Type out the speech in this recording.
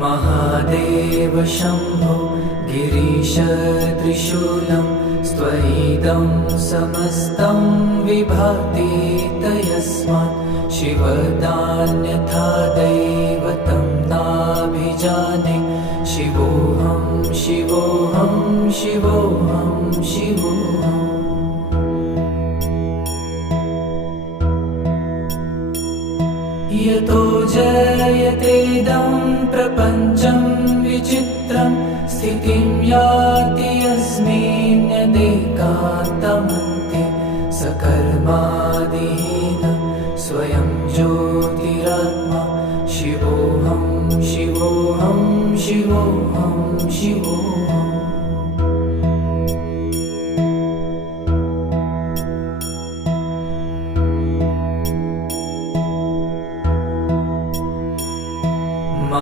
महादेव शम्भो गिरीश त्रिशूलं स्वैदं समस्तं विभाति तयस्मात् शिवदान्यथा दैवतं नाभिजाने शिवोऽहं शिवोऽहं शिवोऽहं शिवोऽहम् यतो जयतेदं प्रपञ्चं विचित्रं स्थितिं याति यस्मिन्नेकान्तमन्ते सकर्मादिहीनं स्वयं ज्योतिरात्मा शिवोऽहं शिवोऽहं शिवोऽहं शिवोऽहम्